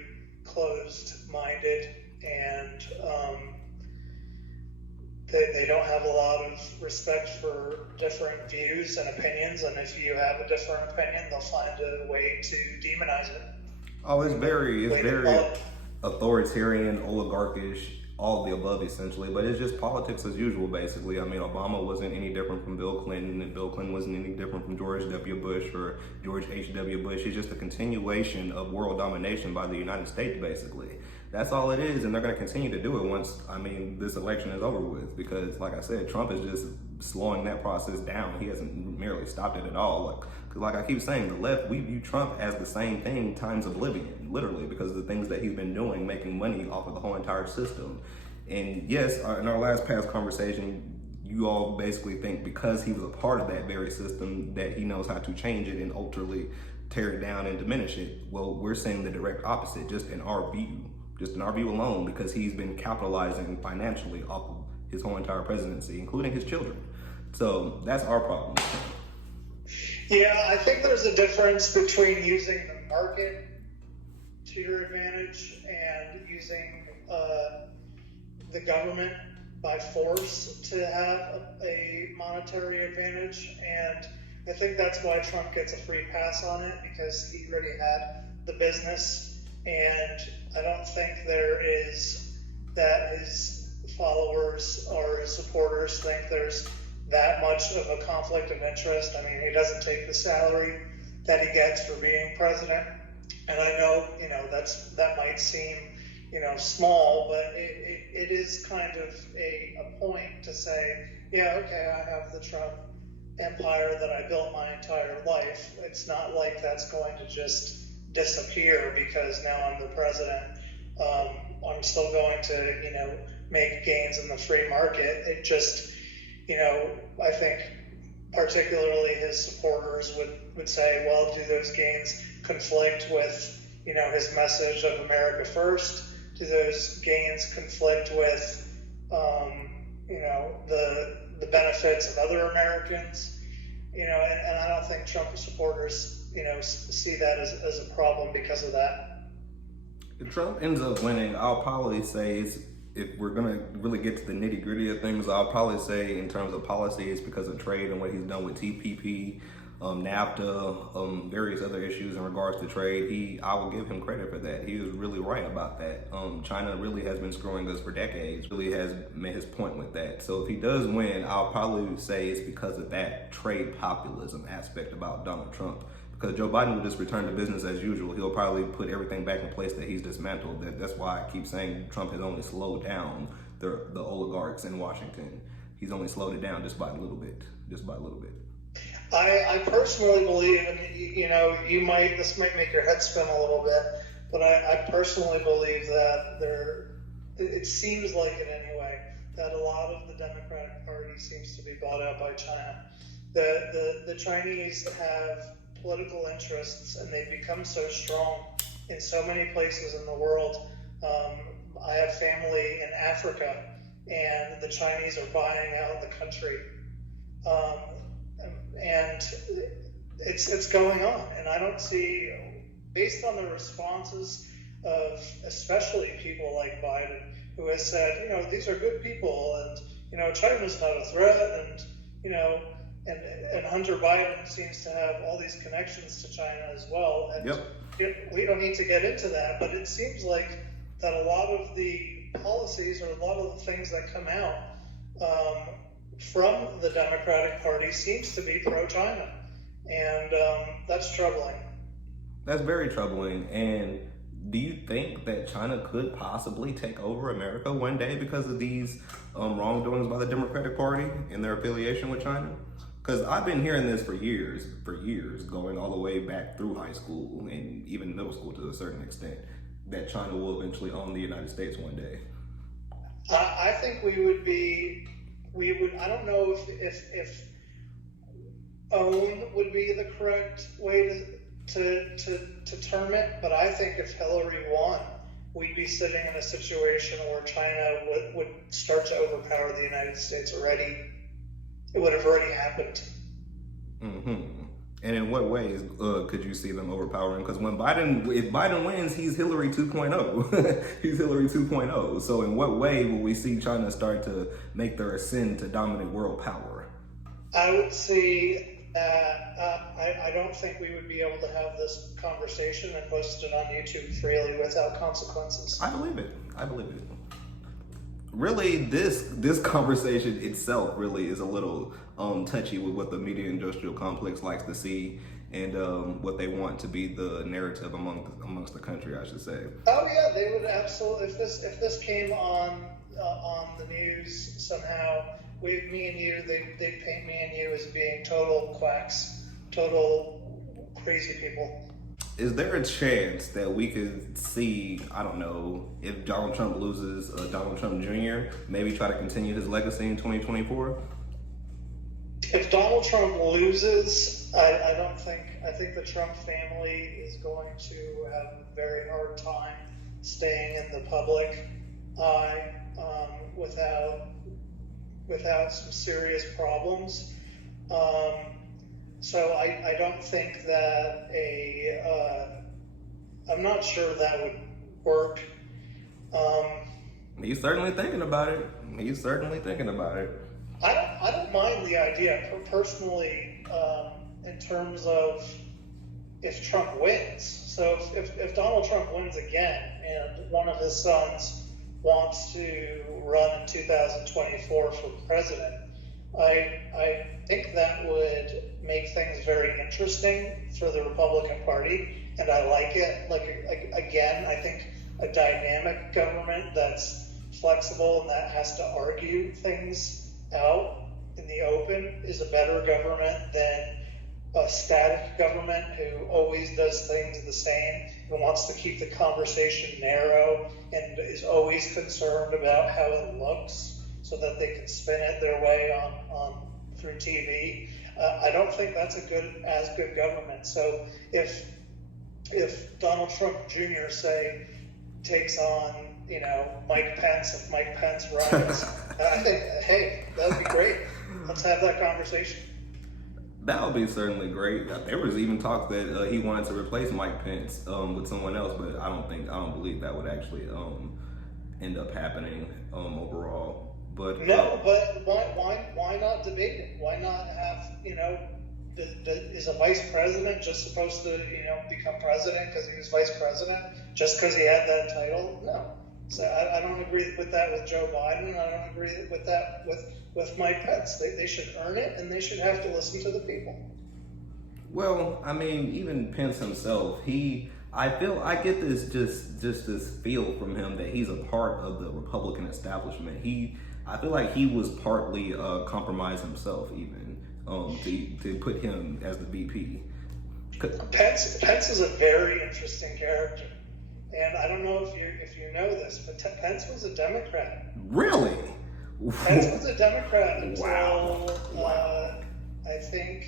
closed-minded, and they don't have a lot of respect for different views and opinions, and if you have a different opinion, they'll find a way to demonize it. Oh, it's very authoritarian, oligarchish, all of the above essentially, but it's just politics as usual basically. I mean, Obama wasn't any different from Bill Clinton, and Bill Clinton wasn't any different from George W. Bush or George H.W. Bush. It's just a continuation of world domination by the United States basically. That's all it is, and they're going to continue to do it once, this election is over with, because like I said, Trump is just slowing that process down. He hasn't merely stopped it at all. Like I keep saying, the left, we view Trump as the same thing times oblivion, literally, because of the things that he's been doing, making money off of the whole entire system. And yes, in our last past conversation, you all basically think because he was a part of that very system that he knows how to change it and ultimately tear it down and diminish it. Well, we're saying the direct opposite, just in our view alone, because he's been capitalizing financially off of his whole entire presidency, including his children. So that's our problem. Yeah, I think there's a difference between using the market to your advantage and using the government by force to have a monetary advantage. And I think that's why Trump gets a free pass on it, because he already had the business. And I don't think that his followers or his supporters think there's that much of a conflict of interest. I mean, he doesn't take the salary that he gets for being president. And I know, that might seem, small, but it is kind of a point to say, yeah, okay, I have the Trump empire that I built my entire life. It's not like that's going to just disappear because now I'm the president. I'm still going to, make gains in the free market. It just, I think particularly his supporters would say, well, do those gains conflict with, his message of America first? Do those gains conflict with, the benefits of other Americans? And I don't think Trump supporters, see that as a problem because of that. If Trump ends up winning, I'll probably say if we're going to really get to the nitty gritty of things, I'll probably say in terms of policy, it's because of trade and what he's done with TPP, NAFTA, various other issues in regards to trade. I will give him credit for that. He was really right about that. China really has been screwing us for decades, really has made his point with that. So if he does win, I'll probably say it's because of that trade populism aspect about Donald Trump. Because Joe Biden will just return to business as usual. He'll probably put everything back in place that he's dismantled. That's why I keep saying Trump has only slowed down the oligarchs in Washington. He's only slowed it down just by a little bit. I personally believe, and this might make your head spin a little bit, but I personally believe that it seems like it anyway, that a lot of the Democratic Party seems to be bought out by China. The Chinese have political interests, and they've become so strong in so many places in the world. I have family in Africa, and the Chinese are buying out the country, and it's going on. And I don't see, based on the responses of especially people like Biden, who has said, these are good people, and China's not a threat, and and Hunter Biden seems to have all these connections to China as well. And Yep. We don't need to get into that, but it seems like that a lot of the policies or a lot of the things that come out from the Democratic Party seems to be pro-China. And that's troubling. That's very troubling. And do you think that China could possibly take over America one day because of these wrongdoings by the Democratic Party and their affiliation with China? Because I've been hearing this for years, going all the way back through high school and even middle school to a certain extent, that China will eventually own the United States one day. I think we would, I don't know if own would be the correct way to term it, but I think if Hillary won, we'd be sitting in a situation where China would start to overpower the United States already. It would have already happened. Mm-hmm. And in what ways could you see them overpowering? Because if Biden wins, he's Hillary 2.0. He's Hillary 2.0. So in what way will we see China start to make their ascent to dominant world power? I would see I don't think we would be able to have this conversation and post it on YouTube freely without consequences. I believe it. Really, this conversation itself really is a little touchy with what the media industrial complex likes to see and what they want to be the narrative amongst the country, I should say. Oh yeah, they would absolutely. If this came on the news somehow, me and you, they'd paint me and you as being total quacks, total crazy people. Is there a chance that we could see, I don't know, if Donald Trump loses, Donald Trump Jr., maybe try to continue his legacy in 2024? If Donald Trump loses, I think the Trump family is going to have a very hard time staying in the public eye without some serious problems. So I don't think that I'm not sure that would work. He's certainly thinking about it. I don't mind the idea personally in terms of if Trump wins. So if Donald Trump wins again and one of his sons wants to run in 2024 for president, I think that would make things very interesting for the Republican Party, and I like it. Again, I think a dynamic government that's flexible and that has to argue things out in the open is a better government than a static government who always does things the same and wants to keep the conversation narrow and is always concerned about how it looks so that they can spin it their way on through TV. I don't think that's as good government. So if Donald Trump Jr. say takes on Mike Pence, if Mike Pence runs, I think that would be great. Let's have that conversation. That would be certainly great. There was even talk that he wanted to replace Mike Pence with someone else, but I don't believe that would actually end up happening overall. But no, but why not debate it? Why not have is a vice president just supposed to become president because he was vice president just because he had that title? No. So I don't agree with that with Joe Biden. I don't agree with that with Mike Pence. They should earn it, and they should have to listen to the people. Well, I mean, even Pence himself, I get this this feel from him that he's a part of the Republican establishment. I feel like he was partly compromised himself, even to put him as the VP. Pence is a very interesting character. And I don't know if you know this, but Pence was a Democrat. Really? Pence was a Democrat until Wow. I think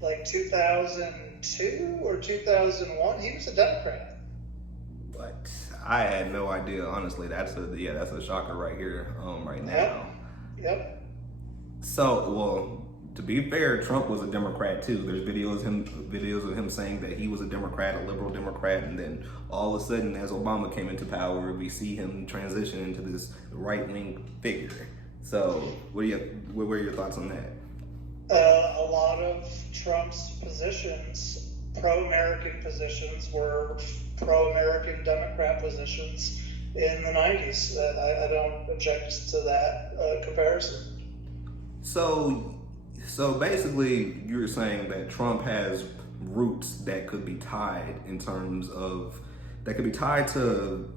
like 2002 or 2001. He was a Democrat. But I had no idea. Honestly, that's a shocker right here, right now. Yep. So, well, to be fair, Trump was a Democrat too. There's videos of him saying that he was a Democrat, a liberal Democrat, and then all of a sudden, as Obama came into power, we see him transition into this right-wing figure. So, what are your thoughts on that? A lot of Trump's positions, pro-American positions, were pro-American Democrat positions in the 90s. I don't object to that comparison. So basically, you're saying that Trump has roots that could be tied in terms of that could be tied to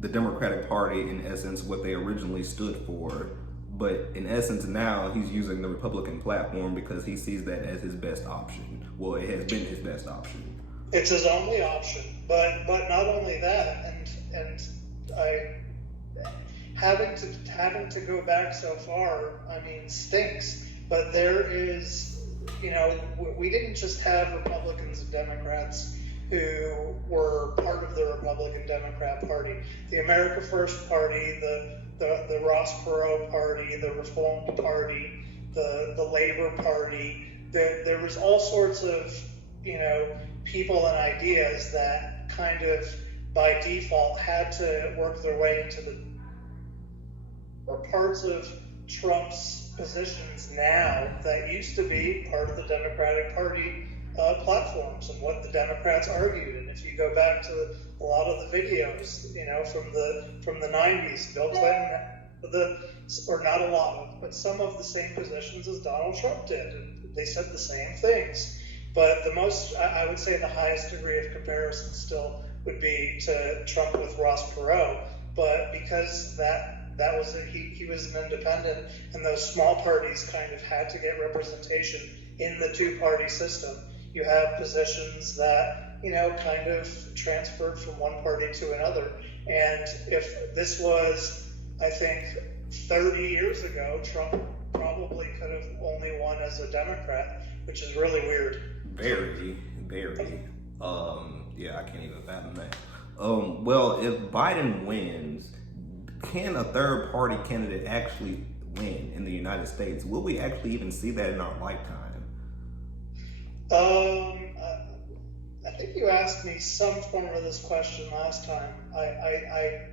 the Democratic Party, in essence, what they originally stood for. But in essence, now he's using the Republican platform because he sees that as his best option. Well, it has been his best option. It's his only option. But not only that, and I having to go back so far, I mean, stinks. But there is, we didn't just have Republicans and Democrats who were part of the Republican Democrat Party. The America First Party, the Ross Perot Party, the Reformed Party, the Labor Party. There was all sorts of, people and ideas that kind of by default had to work their way into or parts of Trump's positions now that used to be part of the Democratic Party platforms and what the Democrats argued. And if you go back to a lot of the videos, from the 90s, Bill Clinton, or not a lot of, but some of the same positions as Donald Trump did. And they said the same things. But I would say the highest degree of comparison still would be to Trump with Ross Perot. But because that was he was an independent, and those small parties kind of had to get representation in the two-party system. You have positions that, kind of transferred from one party to another. And if this was, I think, 30 years ago, Trump probably could have only won as a Democrat, which is really weird. Very, very. Yeah, I can't even fathom that. Well, if Biden wins, can a third party candidate actually win in the United States? Will we actually even see that in our lifetime? I think you asked me some form of this question last time. I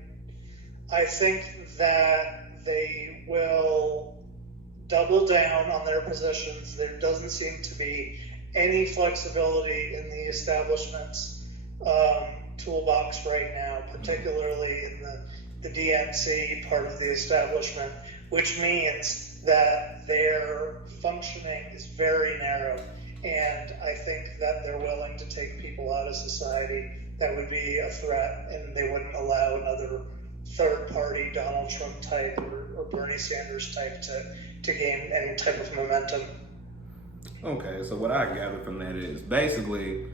think that they will double down on their positions. There doesn't seem to be any flexibility in the establishment's toolbox right now, particularly in the DNC part of the establishment, which means that their functioning is very narrow. And I think that they're willing to take people out of society that would be a threat, and they wouldn't allow another third party Donald Trump type or Bernie Sanders type to gain any type of momentum. Okay, so what I gather from that is basically,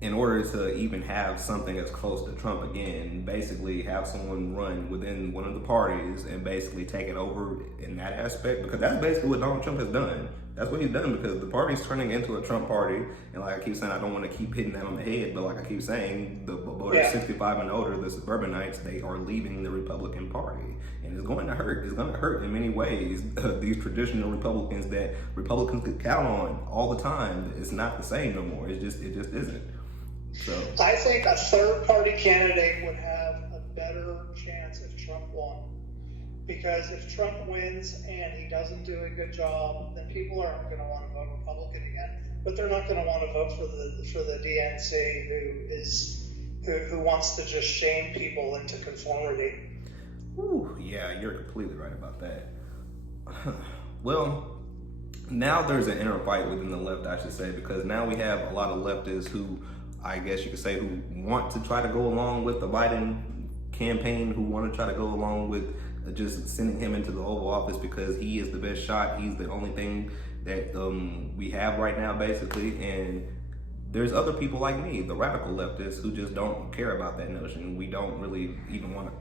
in order to even have something as close to Trump again, basically have someone run within one of the parties and basically take it over in that aspect, because that's basically what Donald Trump has done. That's what he's done, because the party's turning into a Trump party. And like I keep saying, I don't want to keep hitting that on the head, but like I keep saying, the voters 65 and older, the suburbanites, they are leaving the Republican Party. And it's going to hurt. It's going to hurt in many ways. These traditional Republicans that Republicans could count on all the time, it's not the same no more. It just isn't. So I think a third party candidate would have a better chance if Trump won. Because if Trump wins and he doesn't do a good job, then people aren't going to want to vote Republican again. But they're not going to want to vote for the DNC, who wants to just shame people into conformity. Ooh, yeah, you're completely right about that. Well, now there's an inner fight within the left, I should say, because now we have a lot of leftists who, I guess you could say, who want to try to go along with the Biden campaign, who want to try to go along with just sending him into the Oval Office because he is the best shot. He's the only thing that we have right now, basically. And there's other people like me, the radical leftists, who just don't care about that notion. We don't really even want to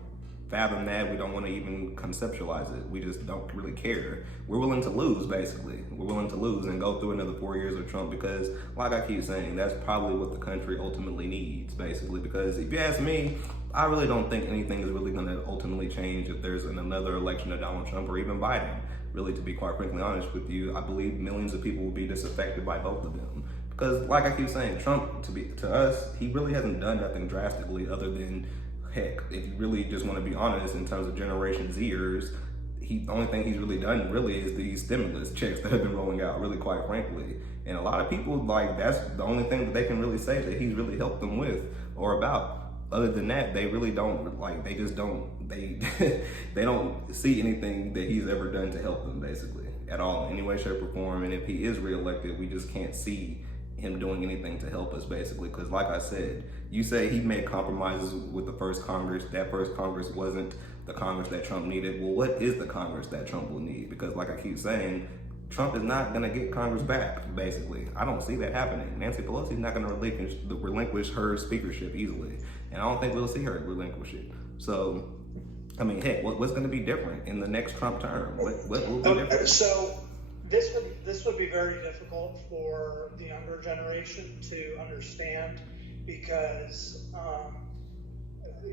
fathom that. We don't want to even conceptualize it. We just don't really care. We're willing to lose, basically. We're willing to lose and go through another 4 years of Trump because, like I keep saying, that's probably what the country ultimately needs, basically. Because if you ask me, I really don't think anything is really going to ultimately change if there's another election of Donald Trump or even Biden. Really, to be quite frankly honest with you, I believe millions of people will be disaffected by both of them. Because, like I keep saying, Trump, to us, he really hasn't done nothing drastically other than, heck, if you really just want to be honest in terms of Generation Zers, the only thing he's really done really is these stimulus checks that have been rolling out, really quite frankly. And a lot of people, like, that's the only thing that they can really say that he's really helped them with or about. Other than that, they really don't, like, they just don't, they don't see anything that he's ever done to help them, basically, at all, in any way, shape, or form. And if he is reelected, we just can't see him doing anything to help us, basically. Because like I said, you say he made compromises with the first Congress. That first Congress wasn't the Congress that Trump needed. Well, what is the Congress that Trump will need? Because like I keep saying, Trump is not going to get Congress back, basically. I don't see that happening. Nancy Pelosi's not going to relinquish her speakership easily. And I don't think we'll see her relinquish it. So, I mean, heck, what's going to be different in the next Trump term? What will be different? So this would be very difficult for the younger generation to understand, because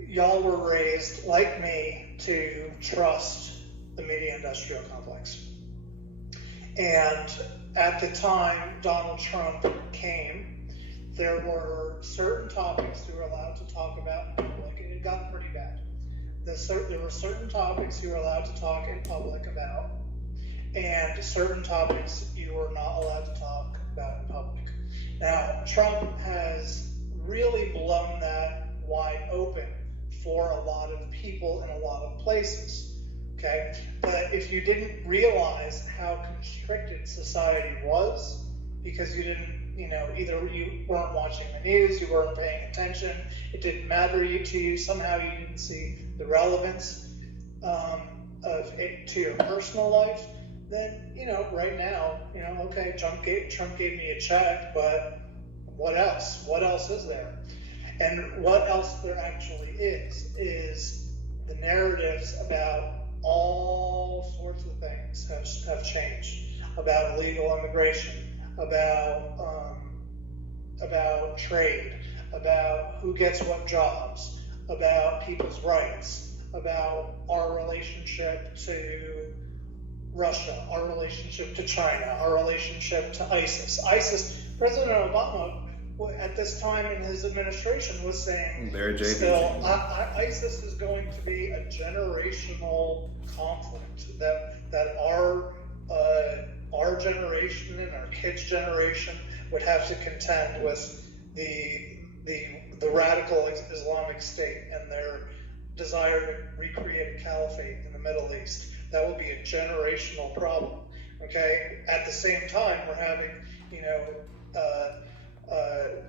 y'all were raised, like me, to trust the media industrial complex. And at the time Donald Trump came, there were certain topics you were allowed to talk about in public, and it got pretty bad. There were certain topics you were allowed to talk in public about, and certain topics you were not allowed to talk about in public. Now, Trump has really blown that wide open for a lot of people in a lot of places. Okay, but if you didn't realize how constricted society was, because you didn't, either you weren't watching the news, you weren't paying attention, it didn't matter to you, somehow you didn't see the relevance of it to your personal life, then, right now, okay, Trump gave me a check, but what else? What else is there? And what else there actually is the narratives about all sorts of things have changed, about illegal immigration, about trade, about who gets what jobs, about people's rights, about our relationship to Russia, our relationship to China, our relationship to ISIS. President Obama, at this time in his administration, was saying still, ISIS is going to be a generational conflict that our generation and our kids' generation would have to contend with the radical Islamic State and their desire to recreate a caliphate in the Middle East. That will be a generational problem. Okay. At the same time, we're having,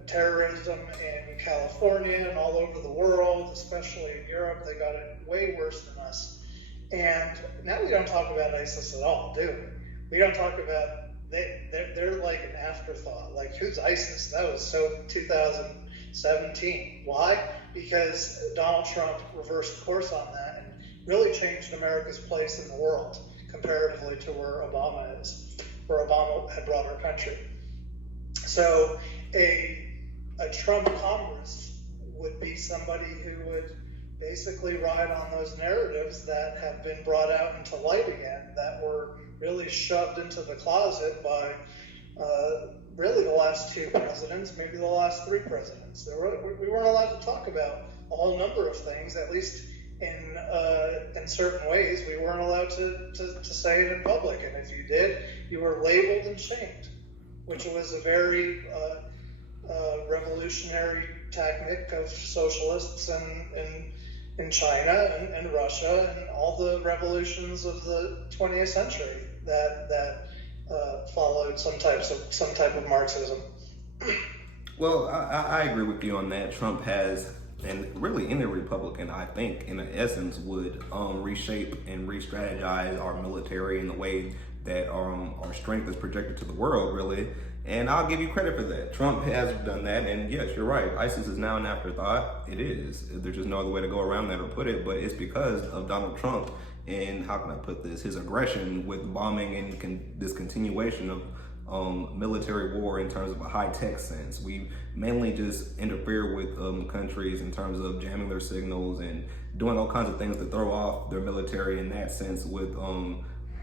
terrorism in California and all over the world, especially in Europe. They got it way worse than us. And now we don't talk about ISIS at all, do we? We don't talk about, they're like an afterthought. Like, who's ISIS? That was so 2017. Why? Because Donald Trump reversed course on that and really changed America's place in the world comparatively to where Obama is, where Obama had brought our country. So a Trump Congress would be somebody who would basically ride on those narratives that have been brought out into light again, that were really shoved into the closet by really the last two presidents, maybe the last three presidents. We weren't allowed to talk about a whole number of things, at least in certain ways. We weren't allowed to say it in public, and if you did, you were labeled and shamed, which was a very revolutionary tactic of socialists in China and Russia and all the revolutions of the 20th century that followed some type of Marxism. Well, I agree with you on that. Trump has, and really any Republican, I think, in essence, would reshape and re-strategize our military in the way that our strength is projected to the world, really. And I'll give you credit for that. Trump has done that, and yes, you're right. ISIS is now an afterthought. It is. There's just no other way to go around that or put it, but it's because of Donald Trump and, how can I put this, his aggression with bombing and this continuation of military war in terms of a high-tech sense. We mainly just interfere with countries in terms of jamming their signals and doing all kinds of things to throw off their military in that sense with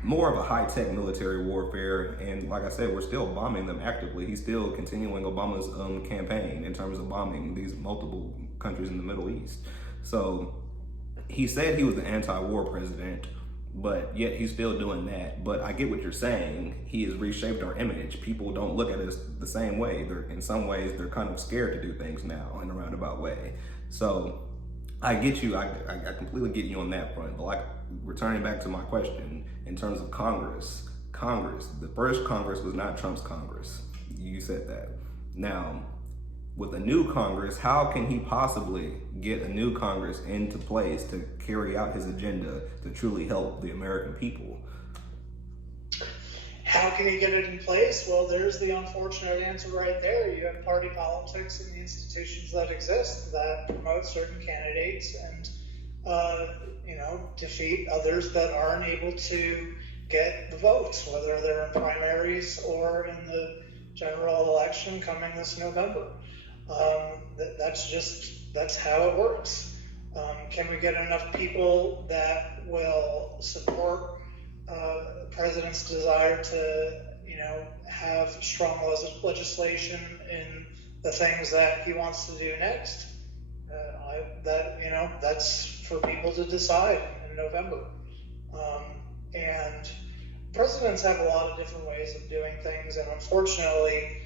more of a high-tech military warfare. And like I said, we're still bombing them actively. He's still continuing Obama's campaign in terms of bombing these multiple countries in the Middle East. So he said he was an anti-war president, but yet he's still doing that. But I get what you're saying. He has reshaped our image. People don't look at us the same way. In some ways, they're kind of scared to do things now in a roundabout way. So I get you. I completely get you on that front. But like, returning back to my question, in terms of Congress, the first Congress was not Trump's Congress. You said that. Now, with a new Congress, how can he possibly get a new Congress into place to carry out his agenda to truly help the American people? How can he get it in place? Well, there's the unfortunate answer right there. You have party politics and the institutions that exist that promote certain candidates and, defeat others that aren't able to get the votes, whether they're in primaries or in the general election coming this November. That's how it works. Can we get enough people that will support the president's desire to, have strong legislation in the things that he wants to do next? That's for people to decide in November. And presidents have a lot of different ways of doing things, and unfortunately,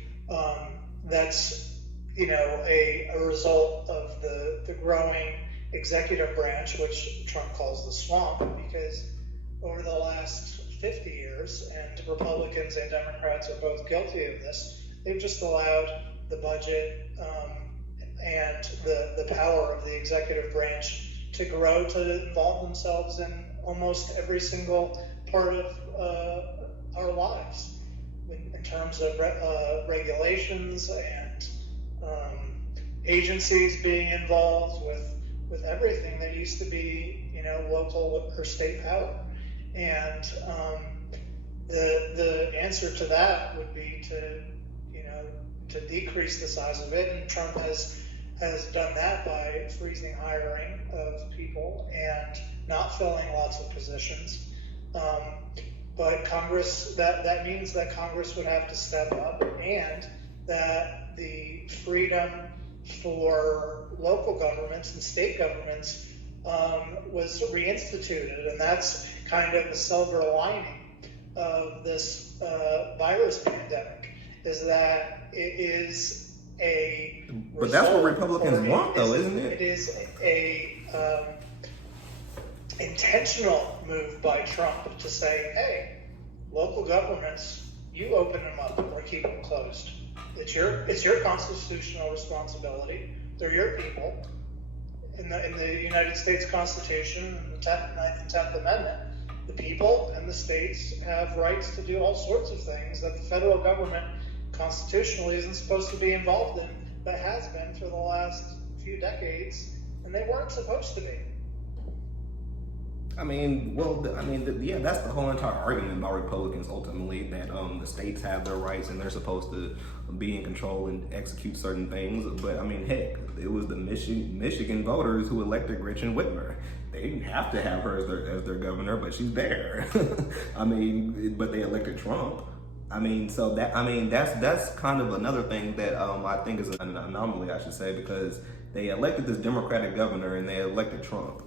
that's a result of the growing executive branch, which Trump calls the swamp, because over the last 50 years, and Republicans and Democrats are both guilty of this, they've just allowed the budget and the power of the executive branch to grow, to involve themselves in almost every single part of our lives in terms of regulations and agencies being involved with everything that used to be, local or state power. And the answer to that would be to decrease the size of it, and Trump has done that by freezing hiring of people and not filling lots of positions. But Congress, that means that Congress would have to step up, and that the freedom for local governments and state governments was reinstituted, and that's kind of the silver lining of this virus pandemic, is that it is a But that's what Republicans want, though, isn't it? It is a intentional move by Trump to say, hey, local governments, you open them up or keep them closed. It's your constitutional responsibility. They're your people. In the United States Constitution, in the 10th, 9th, and 10th Amendment, the people and the states have rights to do all sorts of things that the federal government constitutionally isn't supposed to be involved in, but has been for the last few decades, and they weren't supposed to be. Yeah, that's the whole entire argument about Republicans ultimately, that the states have their rights and they're supposed to be in control and execute certain things. But heck, it was the Michigan voters who elected Gretchen Whitmer. They didn't have to have her as their governor, but she's there. But they elected Trump. That's kind of another thing that I think is an anomaly, I should say, because they elected this Democratic governor and they elected Trump.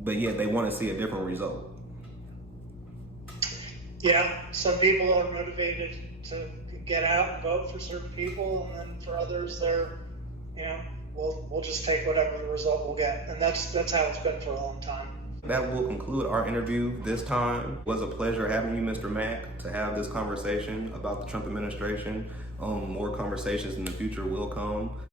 But yet they want to see a different result. Yeah, some people are motivated to get out and vote for certain people, and then for others, they're, we'll just take whatever the result we'll get, and that's how it's been for a long time. That will conclude our interview this time. It was a pleasure having you, Mr. Mack, to have this conversation about the Trump administration. More conversations in the future will come.